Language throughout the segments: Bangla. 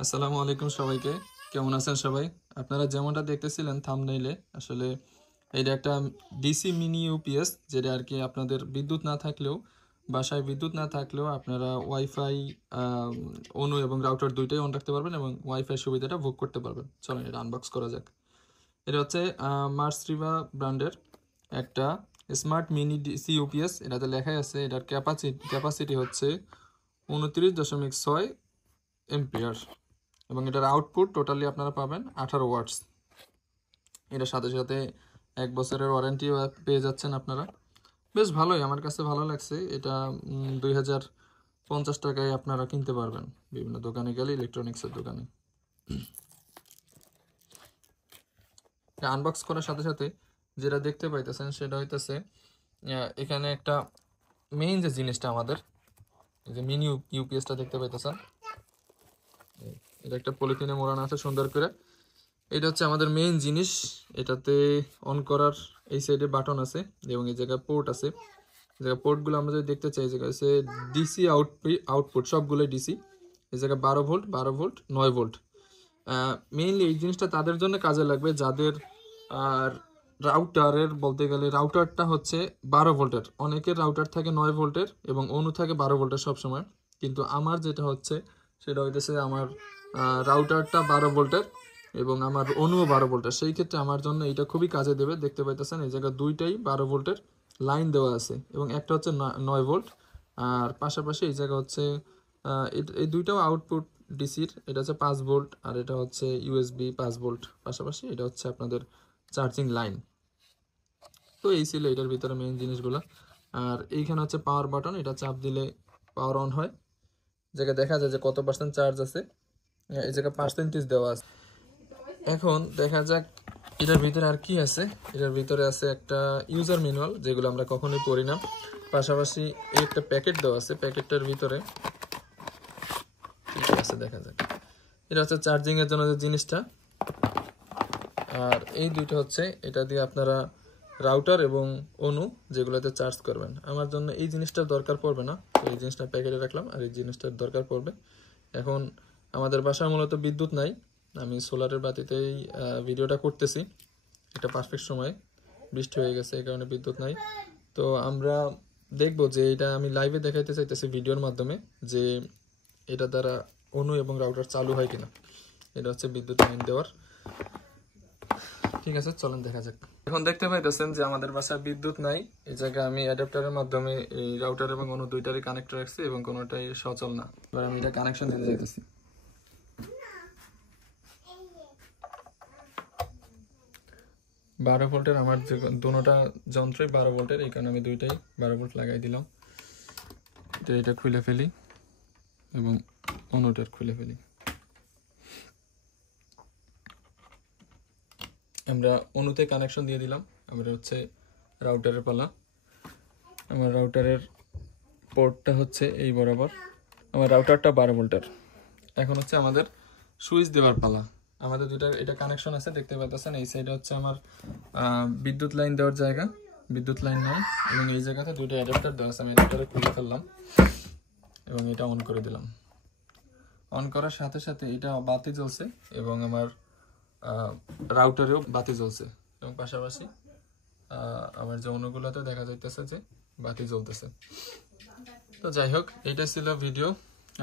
আসসালামু আলাইকুম সবাইকে। কেমন আছেন সবাই? আপনারা যেমনটা দেখতেছিলেন থাম্বনেইলে, আসলে এটা একটা ডিসি মিনি ইউপিএস, যেটা আর কি আপনাদের বিদ্যুৎ না থাকলেও, বাসায় বিদ্যুৎ না থাকলেও আপনারা ওয়াইফাই, অনু এবং রাউটার দুইটাই অন রাখতে পারবেন এবং ওয়াইফাই সুবিধাটা ভোগ করতে পারবেন। চলেন এটা আনবক্স করা যাক। এটা হচ্ছে মার্সরিভা ব্র্যান্ডের একটা স্মার্ট মিনি ডিসি ইউপিএস। এটাতে লেখাই আছে এটার ক্যাপাসিটি হচ্ছে 29.6 এম্পিয়ার এবং এটার আউটপুট টোটালি আপনারা পাবেন 18 ওয়াটস। এটার সাথে সাথে 1 বছরের ওয়ারেন্টি পেয়ে যাচ্ছেন আপনারা। বেশ ভালোই, আমার কাছে ভালো লাগছে এটা। 2050 টাকায় আপনারা কিনতে পারবেন বিভিন্ন দোকানে গেলে, ইলেকট্রনিক্সের দোকানে। আনবক্স করার সাথে সাথে যেটা দেখতে পাইতেছেন সেটা হইতেছে এখানে একটা মেইন যে জিনিসটা আমাদের, এই যে মিনি ইউপিএসটা দেখতে পাইতেছেন, এটা একটা পলিথিনে মোড়ানো আছে সুন্দর করে। এটা হচ্ছে আমাদের মেইন জিনিস। এটাতে অন করার এই সাইডে বাটন আছে এবং এই জায়গায় পোর্ট আছে। এই জায়গায় পোর্টগুলো আমরা যদি দেখতে চাই, এই জায়গায় হচ্ছে ডিসি আউটপুট, সবগুলোই ডিসি। এই জায়গায় 12 ভোল্ট, 12 ভোল্ট, 9 ভোল্ট। মেইনলি এই জিনিসটা তাদের জন্য কাজে লাগবে যাদের আর রাউটারের, বলতে গেলে রাউটারটা হচ্ছে 12 ভোল্টের। অনেকের রাউটার থাকে 9 ভোল্টের এবং অনু থাকে 12 ভোল্টের সবসময়। কিন্তু আমার যেটা হচ্ছে সেটা হইতেছে আমার রাউটারটা 12 ভোল্টের এবং আমার অনুও 12 ভোল্টের। সেই ক্ষেত্রে আমার জন্য এটা খুবই কাজে দেবে। দেখতে পাইতেছেন এই জায়গায় দুইটাই 12 ভোল্টের লাইন দেওয়া আছে এবং একটা হচ্ছে 9 ভোল্ট। আর পাশাপাশি এই জায়গা হচ্ছে এই দুইটাও আউটপুট ডিসির। এটা হচ্ছে 5 ভোল্ট আর এটা হচ্ছে ইউএসবি 5 ভোল্ট। পাশাপাশি এটা হচ্ছে আপনাদের চার্জিং লাইন। তো এই ছিল এটার ভিতরে মেইন জিনিসগুলো। আর এইখানে হচ্ছে পাওয়ার বাটন, এটা চাপ দিলে পাওয়ার অন হয়। জায়গায় দেখা যায় যে কত পার্সেন্ট চার্জ আছে, এই জায়গায় পার্সেন্টেজ দেওয়া আছে। এখন দেখা যাক এটার ভিতরে আর কি আছে। এটার ভিতরে আছে একটা ইউজার ম্যানুয়াল, যেগুলো আমরা কখনোই পড়ি না। পাশাপাশি এই একটা প্যাকেট দেওয়া আছে, প্যাকেটটার ভিতরে কি আছে দেখা যাক। এটা হচ্ছে চার্জিং এর জন্য যে জিনিসটা, আর এই দুইটা হচ্ছে এটা দিয়ে আপনারা রাউটার এবং অনু যেগুলোতে চার্জ করবেন। আমার জন্য এই জিনিসটার দরকার পড়বে না, তো এই জিনিসটা প্যাকেটে রাখলাম, আর এই জিনিসটার দরকার পড়বে। এখন আমাদের বাসায় মূলত বিদ্যুৎ নাই, আমি সোলারের বাতিতেই ভিডিওটা করতেছি। একটা পারফেক্ট সময়, বৃষ্টি হয়ে গেছে, এই কারণে বিদ্যুৎ নাই। তো আমরা দেখব যে এটা আমি লাইভে দেখাইতে চাইতেছি ভিডিওর মাধ্যমে, যে এটা দ্বারা অনু এবং রাউটার চালু হয় কিনা। এটা হচ্ছে বিদ্যুৎ লাইন দেওয়ার। ঠিক আছে, চলেন দেখা যাক। এখন দেখতে পাইতেছেন যে আমাদের বাসায় বিদ্যুৎ নাই। এই জায়গায় আমি অ্যাডাপ্টারের মাধ্যমে এই রাউটার এবং অনু দুইটারই কানেক্ট রাখছি এবং কোনোটাই সচল না। এবার আমি এটা কানেকশন দিতে যাইতেছি। 12 ভোল্টের আমার দুটোটা যন্ত্রই 12 ভোল্টের, এই কারণে আমি দুইটাই 12 ভোল্ট লাগাই দিলাম। তো এটা খুলে ফেলি এবং অনুটার খুলে ফেলি। আমরা অনুতে কানেকশন দিয়ে দিলাম। আমরা হচ্ছে রাউটারের পালা। আমার রাউটারের পোর্টটা হচ্ছে এই বরাবর। আমার রাউটারটা 12 ভোল্টের। এখন হচ্ছে আমাদের সুইচ দেওয়ার পালা। আমাদের দুইটা এটা কানেকশন আছে, দেখতে পাচ্ছেন। এই সাইডে হচ্ছে আমার বিদ্যুৎ লাইন দেওয়ার জায়গা, বিদ্যুৎ লাইন নাই, এবং এই জায়গাতে দুইটা অ্যাডাপ্টার দেওয়া আছে। আমি অ্যাডাপ্টারে খুলে ফেললাম এবং এটা অন করে দিলাম। অন করার সাথে সাথে এটা বাতি জ্বলছে এবং আমার রাউটারেও বাতি জ্বলছে এবং পাশাপাশি আমার যে অনুগুলোতে দেখা যাইতেছে যে বাতি জ্বলতেছে। তো যাই হোক, এইটা ছিল ভিডিও।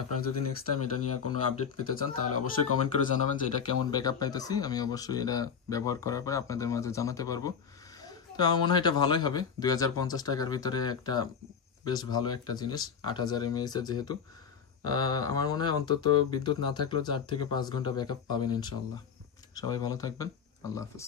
আপনারা যদি নেক্সট টাইম এটা নিয়ে কোনো আপডেট পেতে চান তাহলে অবশ্যই কমেন্ট করে জানাবেন যে এটা কেমন ব্যাকআপ পাইতেছি। আমি অবশ্যই এটা ব্যবহার করার পরে আপনাদের মাঝে জানাতে পারবো। তো আমার মনে হয় এটা ভালোই হবে। 2050 টাকার ভিতরে একটা বেশ ভালো একটা জিনিস, 8000 mAh যেহেতু। আমার মনে হয় অন্তত বিদ্যুৎ না থাকলেও 4 থেকে 5 ঘন্টা ব্যাকআপ পাবেন ইনশাআল্লাহ। সবাই ভালো থাকবেন, আল্লাহ হাফেজ।